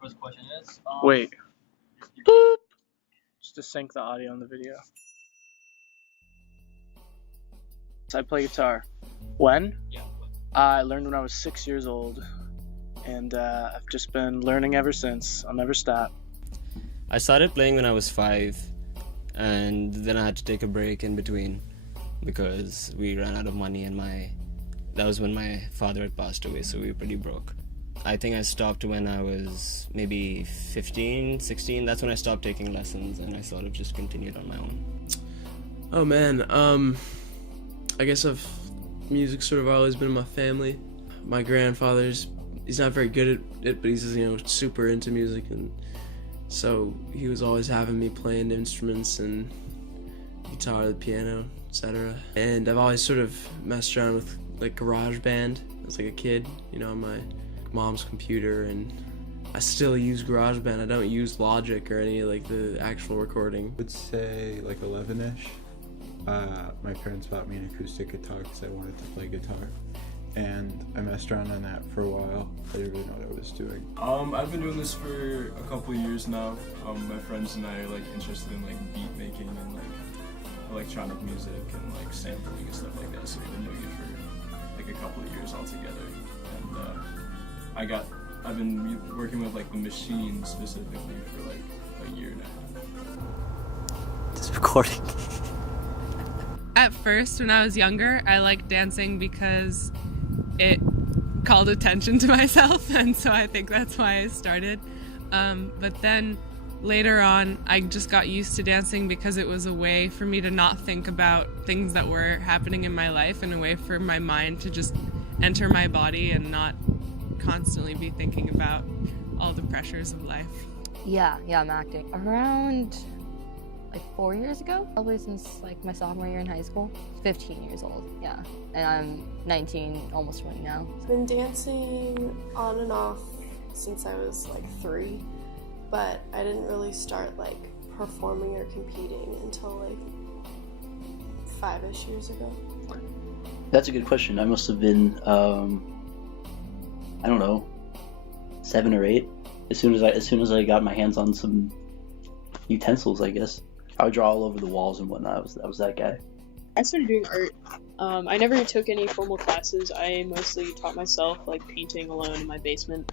First question is. Wait. Boop. Just to sync the audio and the video. So I play guitar. When? Yeah. I learned when I was 6 years old, and I've just been learning ever since. I'll never stop. I started playing when I was 5, and then I had to take a break in between because we ran out of money, and that was when my father had passed away, so we were pretty broke. I think I stopped when I was maybe 15, 16. That's when I stopped taking lessons, and I sort of just continued on my own. Oh man, I guess music's sort of always been in my family. My grandfather's, he's not very good at it, but he's, super into music, and so he was always having me playing instruments and guitar, the piano, etc. And I've always sort of messed around with like GarageBand as like a kid, on my mom's computer, and I still use GarageBand. I don't use Logic or any like the actual recording. I would say like 11-ish. My parents bought me an acoustic guitar because I wanted to play guitar, and I messed around on that for a while. I didn't really know what I was doing. I've been doing this for a couple of years now. My friends and I are like interested in like beat making and like electronic music and like sampling and stuff like that. So we've been doing it for like a couple of years all together. And I've been working with like the machine specifically for like a year now. It's recording. At first, when I was younger, I liked dancing because it called attention to myself, and so I think that's why I started. But then later on, I just got used to dancing because it was a way for me to not think about things that were happening in my life, and a way for my mind to just enter my body and not constantly be thinking about all the pressures of life. Yeah, I'm acting. Around like 4 years ago, probably since like my sophomore year in high school. 15 years old, yeah. And I'm 19, almost 20 now. I've been dancing on and off since I was like 3, but I didn't really start like performing or competing until like 5-ish years ago. That's a good question. I must have been, I don't know, 7 or 8. As soon as I got my hands on some utensils, I guess. I would draw all over the walls and whatnot. I was that guy. I started doing art. I never took any formal classes. I mostly taught myself, like painting alone in my basement.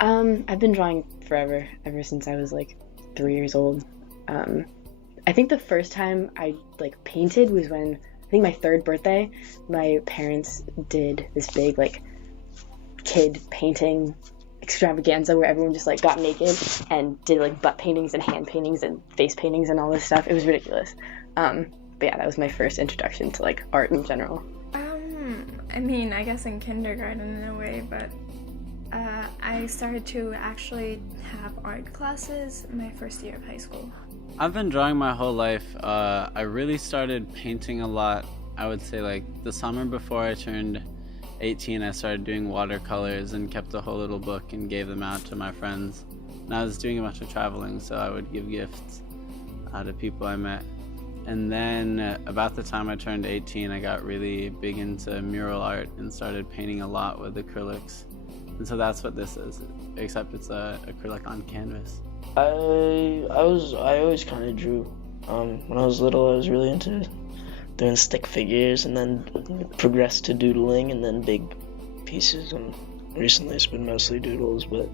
I've been drawing forever, ever since I was like 3 years old. I think the first time I like painted was when, I think my 3rd birthday, my parents did this big like kid painting extravaganza where everyone just like got naked and did like butt paintings and hand paintings and face paintings and all this stuff. It was ridiculous. But yeah, that was my first introduction to like art in general. I mean, I guess in kindergarten in a way, but I started to actually have art classes my first year of high school. I've been drawing my whole life. I really started painting a lot, I would say like the summer before I turned 18. I started doing watercolors and kept a whole little book and gave them out to my friends. And I was doing a bunch of traveling, so I would give gifts to people I met. And then about the time I turned 18, I got really big into mural art and started painting a lot with acrylics. And so that's what this is, except it's acrylic on canvas. I always kind of drew. When I was little, I was really into doing stick figures, and then progressed to doodling, and then big pieces. And recently, it's been mostly doodles, but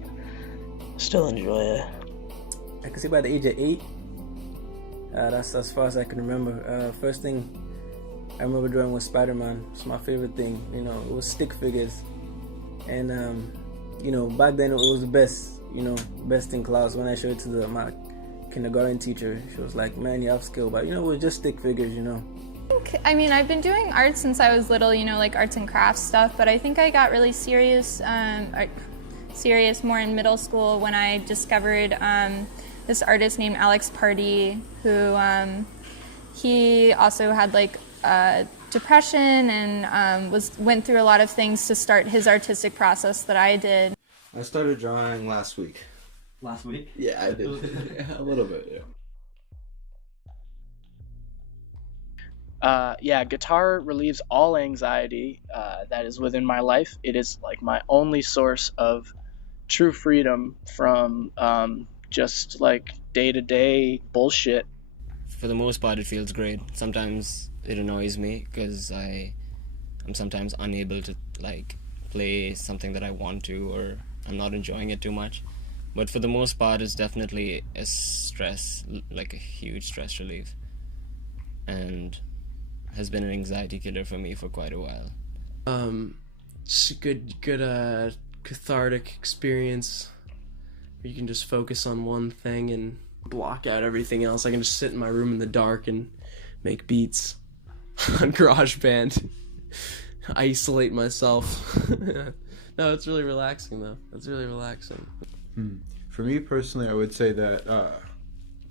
still enjoy it. I can say by the age of 8. That's as far as I can remember. First thing I remember drawing was Spider-Man. It's my favorite thing. It was stick figures, and back then it was the best. Best in class. When I showed it to my kindergarten teacher, she was like, "Man, you have skill," but it was just stick figures. I mean, I've been doing art since I was little. Like arts and crafts stuff. But I think I got really serious more in middle school when I discovered this artist named Alex Pardee, who he also had like depression and went through a lot of things to start his artistic process that I did. I started drawing last week. Last week? Yeah, I did. A little bit, yeah. Guitar relieves all anxiety that is within my life. It is like my only source of true freedom from just like day-to-day bullshit. For the most part, it feels great. Sometimes it annoys me because I'm sometimes unable to like play something that I want to, or I'm not enjoying it too much. But for the most part, it's definitely a stress, like a huge stress relief, and has been an anxiety killer for me for quite a while. It's a good cathartic experience where you can just focus on one thing and block out everything else. I can just sit in my room in the dark and make beats on GarageBand. Isolate myself. No, it's really relaxing though. It's really relaxing. For me personally, I would say that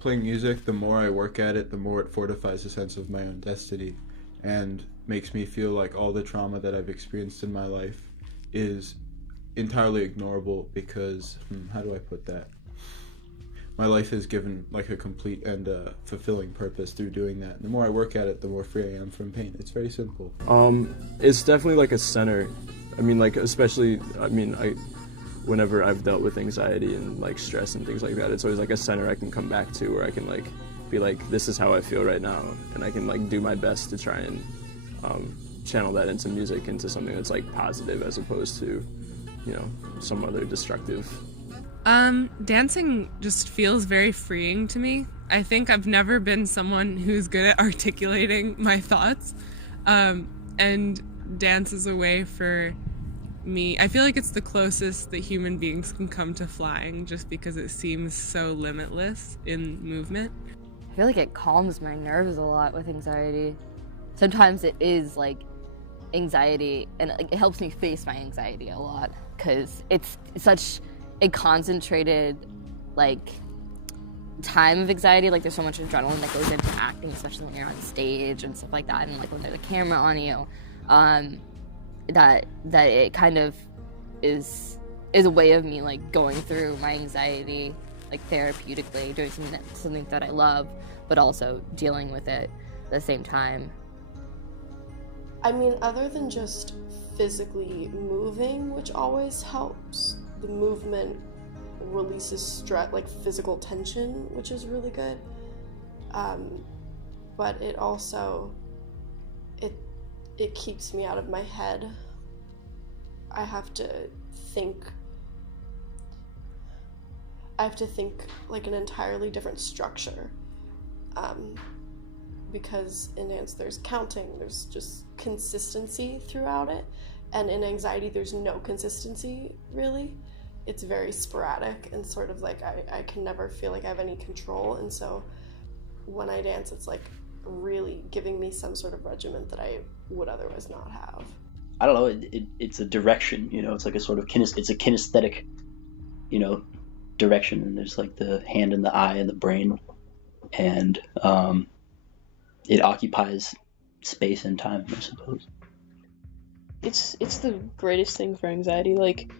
playing music, the more I work at it, the more it fortifies a sense of my own destiny and makes me feel like all the trauma that I've experienced in my life is entirely ignorable because, how do I put that? My life is given like a complete and fulfilling purpose through doing that. And the more I work at it, the more free I am from pain. It's very simple. It's definitely like a center. I mean, like, especially, whenever I've dealt with anxiety and like stress and things like that, it's always like a center I can come back to where I can like be like, this is how I feel right now, and I can like do my best to try and channel that into music, into something that's like positive as opposed to, you know, some other destructive. Dancing just feels very freeing to me. I think I've never been someone who's good at articulating my thoughts, and dance is a way for me. I feel like it's the closest that human beings can come to flying, just because it seems so limitless in movement. I feel like it calms my nerves a lot with anxiety. Sometimes it is like anxiety, and it helps me face my anxiety a lot because it's such a concentrated like time of anxiety. Like there's so much adrenaline that goes into acting, especially when you're on stage and stuff like that, and like when there's a camera on you, that it kind of is a way of me like going through my anxiety like therapeutically, doing something that I love, but also dealing with it at the same time. I mean, other than just physically moving, which always helps, the movement releases stress, like physical tension, which is really good. But it also, it keeps me out of my head. I have to think like an entirely different structure. Because in dance there's counting, there's just consistency throughout it, and in anxiety there's no consistency really. It's very sporadic and sort of like I can never feel like I have any control, and so when I dance it's like really giving me some sort of regiment that I would otherwise not have. I don't know, it's a direction, you know, it's like a sort of it's a kinesthetic, you know, direction, and there's like the hand and the eye and the brain, and it occupies space and time, I suppose. It's the greatest thing for anxiety. Like,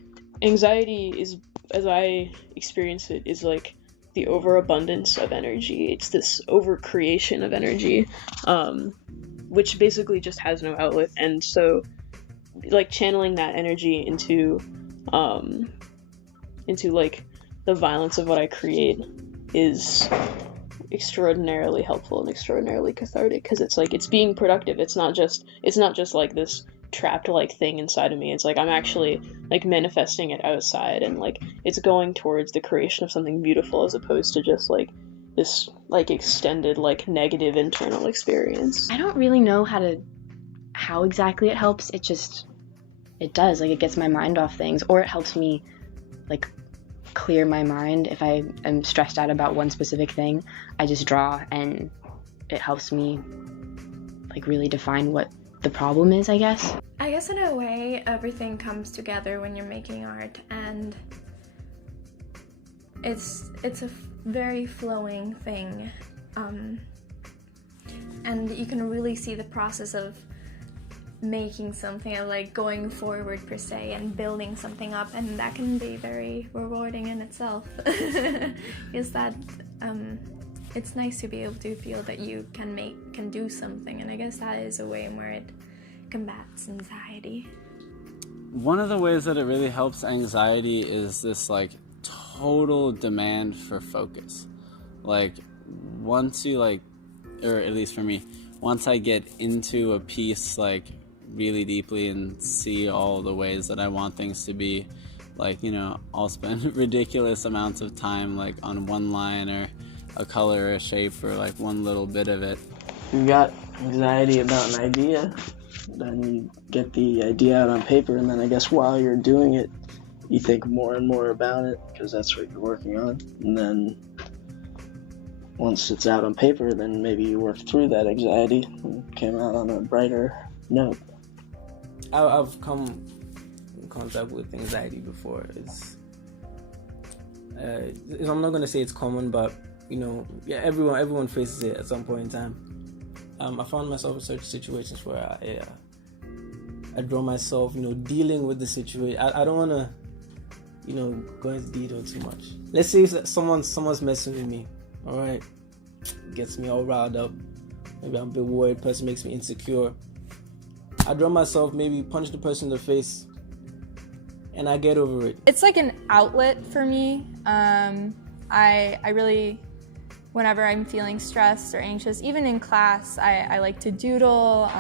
anxiety is, as I experience it, is like the overabundance of energy. It's this overcreation of energy, which basically just has no outlet. And so, like, channeling that energy into like the violence of what I create is extraordinarily helpful and extraordinarily cathartic, because it's like it's being productive. It's not just like this trapped like thing inside of me. It's like I'm actually like manifesting it outside, and like it's going towards the creation of something beautiful, as opposed to just like this like extended like negative internal experience. I don't really know how exactly it helps. It does. Like, it gets my mind off things, or it helps me like clear my mind. If I am stressed out about one specific thing, I just draw, and it helps me like really define what the problem is, I guess. I guess in a way everything comes together when you're making art, and it's a very flowing thing, and you can really see the process of making something, of like going forward per se and building something up, and that can be very rewarding in itself. Is that it's nice to be able to feel that you can do something, and I guess that is a way where it combats anxiety. One of the ways that it really helps anxiety is this like total demand for focus. Like once you like, or at least for me, once I get into a piece like really deeply and see all the ways that I want things to be, like, you know, I'll spend ridiculous amounts of time like on one line or a color or a shape or like one little bit of it. You got anxiety about an idea, then you get the idea out on paper, and then I guess while you're doing it, you think more and more about it because that's what you're working on. And then once it's out on paper, then maybe you work through that anxiety and came out on a brighter note. I've come in contact with anxiety before. I'm not gonna say it's common, but you know, yeah, everyone faces it at some point in time. I found myself in certain situations where I draw myself, you know, dealing with the situation. I don't want to, you know, go into detail too much. Let's say that someone's messing with me, all right, gets me all riled up. Maybe I'm a bit worried. Person makes me insecure. I draw myself, maybe punch the person in the face, and I get over it. It's like an outlet for me. I really, whenever I'm feeling stressed or anxious, even in class, I like to doodle.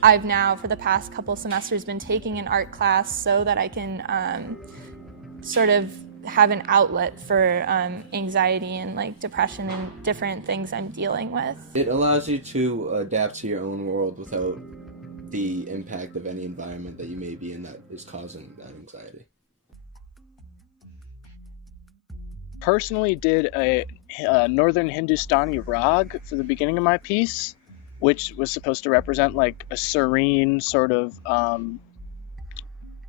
I've now, for the past couple semesters, been taking an art class so that I can sort of have an outlet for anxiety and like depression and different things I'm dealing with. It allows you to adapt to your own world without the impact of any environment that you may be in that is causing that anxiety. Personally did a Northern Hindustani rag for the beginning of my piece, which was supposed to represent like a serene sort of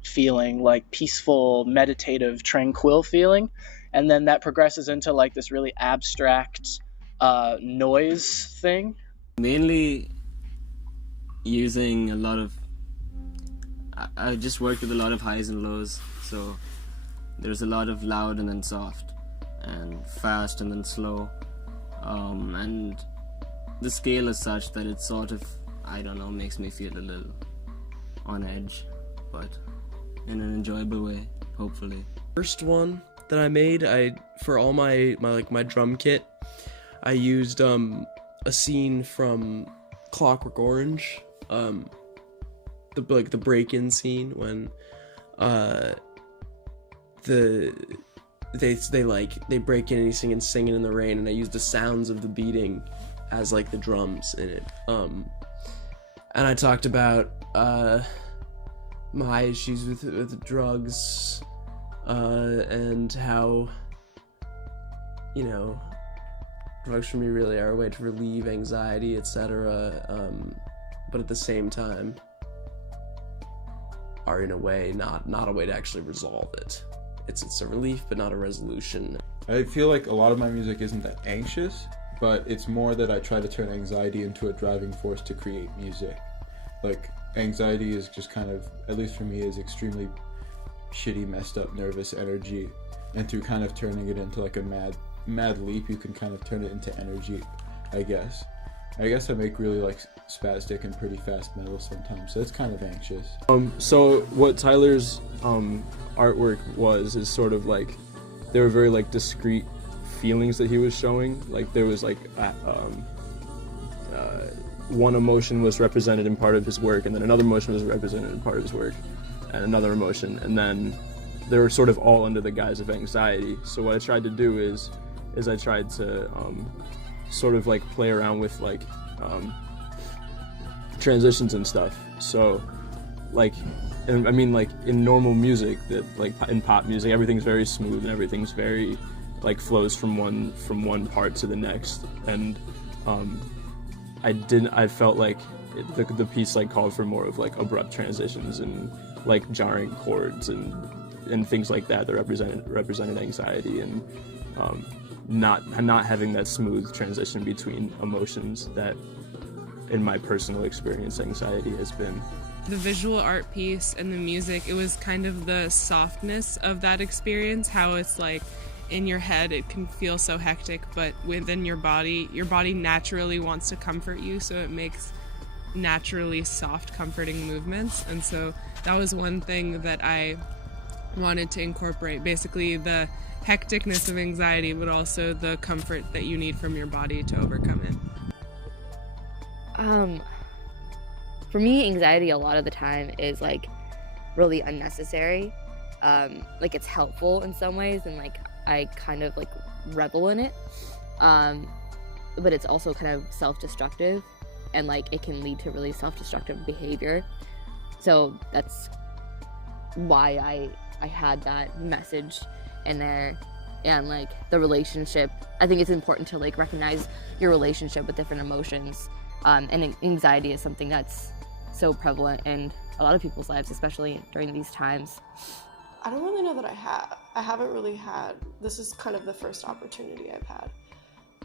feeling, like peaceful, meditative, tranquil feeling. And then that progresses into like this really abstract noise thing. Mainly using a lot of, I just worked with a lot of highs and lows, so there's a lot of loud and then soft, and fast and then slow, and the scale is such that it sort of, I don't know, makes me feel a little on edge, but in an enjoyable way, hopefully. First one that I made, for all my drum kit, I used a scene from Clockwork Orange, the break-in scene when they break in and he's singing in the rain, and I used the sounds of the beating as like the drums in it. And I talked about my issues with drugs, and how, you know, drugs for me really are a way to relieve anxiety, etc. But at the same time, are in a way not a way to actually resolve it. It's a relief, but not a resolution. I feel like a lot of my music isn't that anxious, but it's more that I try to turn anxiety into a driving force to create music. Like, anxiety is just kind of, at least for me, is extremely shitty, messed up, nervous energy, and through kind of turning it into like a mad leap, you can kind of turn it into energy, I guess. I make really like spastic and pretty fast metal sometimes, so it's kind of anxious. So what Tyler's artwork is sort of like, there were very like discrete feelings that he was showing. Like there was like one emotion was represented in part of his work, and then another emotion was represented in part of his work, and another emotion, and then they were sort of all under the guise of anxiety. So what I tried to do is I tried to sort of like play around with like transitions and stuff. So like, and I mean like in normal music, that like in pop music, everything's very smooth and everything's very like flows from one part to the next. And I felt like the piece like called for more of like abrupt transitions and like jarring chords and things like that represented anxiety, and not having that smooth transition between emotions that in my personal experience anxiety has been. The visual art piece and the music, it was kind of the softness of that experience, how it's like in your head it can feel so hectic, but within your body naturally wants to comfort you, so it makes naturally soft, comforting movements. And so that was one thing that I wanted to incorporate, basically the hecticness of anxiety, but also the comfort that you need from your body to overcome it. For me, anxiety a lot of the time is like really unnecessary. Like it's helpful in some ways, and like I kind of like revel in it. But it's also kind of self-destructive, and like it can lead to really self-destructive behavior. So that's why I had that message in there. And like the relationship, I think it's important to like recognize your relationship with different emotions. And anxiety is something that's so prevalent in a lot of people's lives, especially during these times. I don't really know that I have. I haven't really had, this is kind of the first opportunity I've had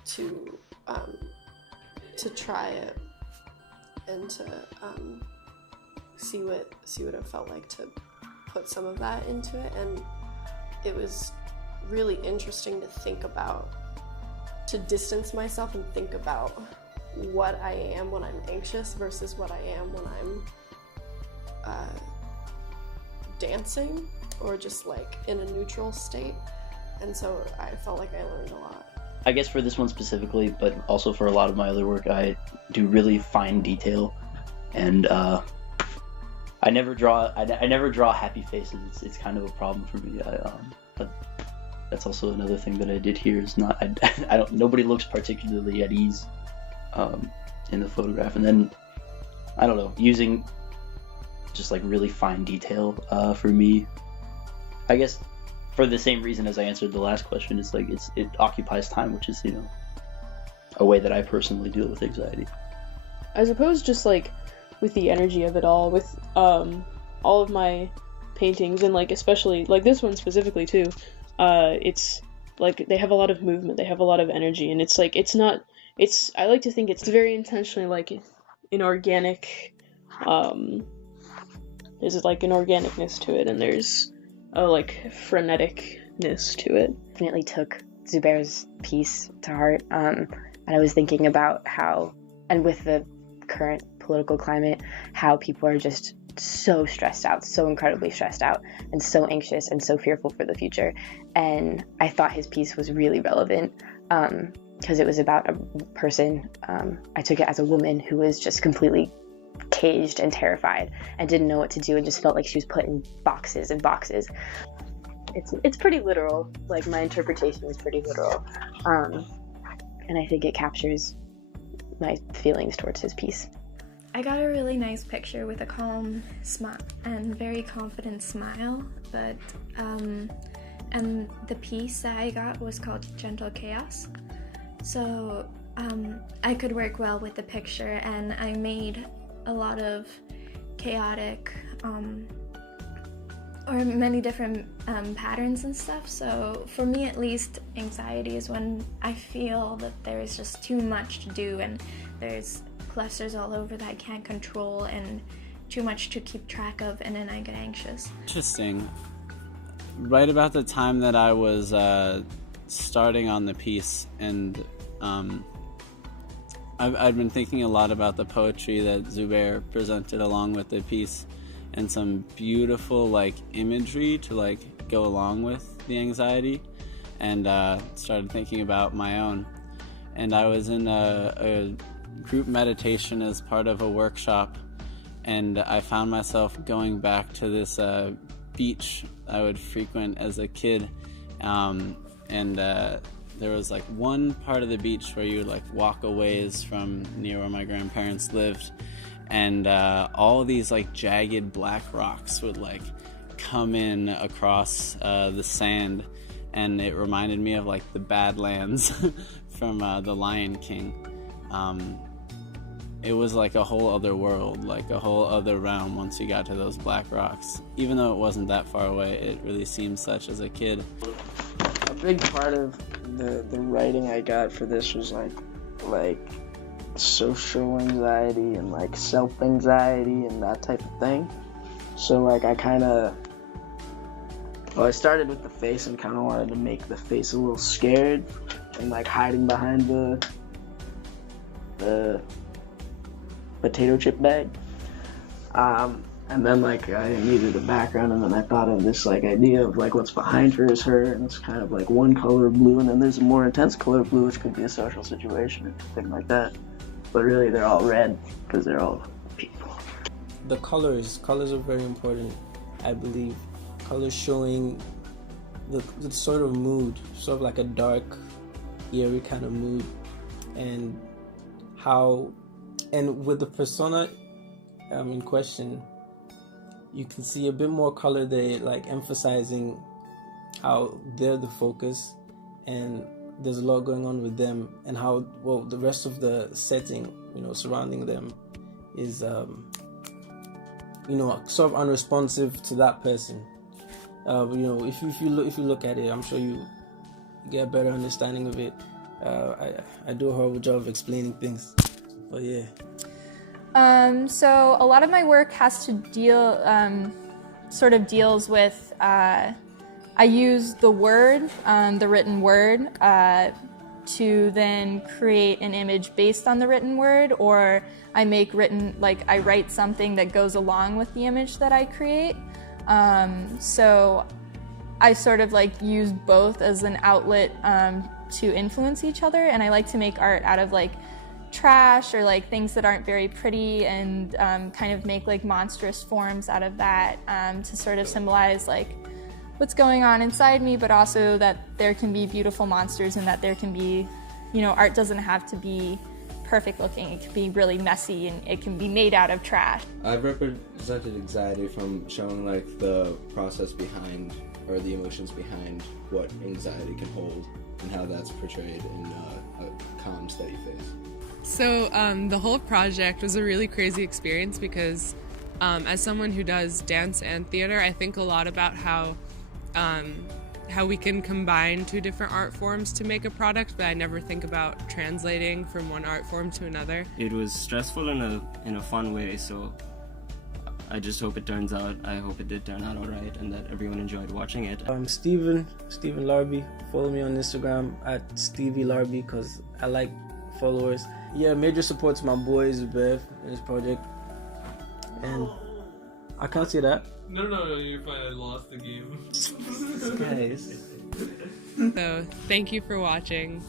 to try it and to see what it felt like to put some of that into it. And it was really interesting to think about, to distance myself and think about what I am when I'm anxious versus what I am when I'm dancing or just like in a neutral state. And so I felt like I learned a lot. I guess for this one specifically, but also for a lot of my other work, I do really fine detail, and I never draw happy faces. It's kind of a problem for me. But that's also another thing that I did here is not I don't nobody looks particularly at ease in the photograph, and then I don't know, using just like really fine detail for me, I guess for the same reason as I answered the last question, it's like it occupies time, which is, you know, a way that I personally deal with anxiety. I suppose just like with the energy of it all, with all of my paintings, and like especially like this one specifically too, it's like they have a lot of movement, they have a lot of energy, and it's like I like to think it's very intentionally like an organic, there's like an organicness to it, and there's a like freneticness to it. Definitely took Zubair's piece to heart. And I was thinking about how, and with the current political climate, how people are just so stressed out, so incredibly stressed out, and so anxious and so fearful for the future. And I thought his piece was really relevant because it was about a person. I took it as a woman who was just completely caged and terrified and didn't know what to do and just felt like she was put in boxes and boxes. It's pretty literal. Like, my interpretation is pretty literal, and I think it captures my feelings towards his piece. I got a really nice picture with a calm smile and very confident smile, but and the piece that I got was called Gentle Chaos. So I could work well with the picture, and I made a lot of chaotic or many different patterns and stuff. So for me at least, anxiety is when I feel that there's just too much to do and there's clusters all over that I can't control and too much to keep track of, and then I get anxious. Interesting. Right about the time that I was starting on the piece, and I've been thinking a lot about the poetry that Zubair presented along with the piece, and some beautiful like imagery to like go along with the anxiety, and started thinking about my own. And I was in a group meditation as part of a workshop, and I found myself going back to this beach I would frequent as a kid, and there was like one part of the beach where you would like walk a ways from near where my grandparents lived, and all these like jagged black rocks would like come in across the sand, and it reminded me of like the Badlands from The Lion King. It was like a whole other world, like a whole other realm once you got to those black rocks. Even though it wasn't that far away, it really seemed such as a kid. A big part of the writing I got for this was like social anxiety and like self-anxiety and that type of thing. So like I started with the face and kind of wanted to make the face a little scared and like hiding behind the potato chip bag. And then like I needed a background, and then I thought of this like idea of like what's behind her is her, and it's kind of like one color of blue, and then there's a more intense color of blue, which could be a social situation or something like that. But really, they're all red because they're all people. The colors are very important, I believe. Colors showing the sort of mood, sort of like a dark, eerie kind of mood, and with the persona in question, you can see a bit more color there, like emphasizing how they're the focus and there's a lot going on with them, and how the rest of the setting, surrounding them is sort of unresponsive to that person. If you look at it, I'm sure you get a better understanding of it. I do a horrible job of explaining things, but yeah. So a lot of my work has to deals with, I use the word, the written word, to then create an image based on the written word, or I write something that goes along with the image that I create. So I sort of like use both as an outlet to influence each other, and I like to make art out of like trash or like things that aren't very pretty, and kind of make like monstrous forms out of that, to sort of symbolize like what's going on inside me, but also that there can be beautiful monsters, and that there can be, art doesn't have to be perfect looking. It can be really messy, and it can be made out of trash. I've represented anxiety from showing like the process behind, or the emotions behind what anxiety can hold, and how that's portrayed in a calm, steady face. So the whole project was a really crazy experience because as someone who does dance and theater, I think a lot about how we can combine two different art forms to make a product, but I never think about translating from one art form to another. It was stressful in a fun way, so I just hope it turns out. I hope it did turn out all right, and that everyone enjoyed watching it. Steven Larby. Follow me on Instagram at Stevie Larby because I like followers. Yeah, major support to my boy Zubev in this project. And I can't say that. No, you're fine. I lost the game. Guys. So, thank you for watching.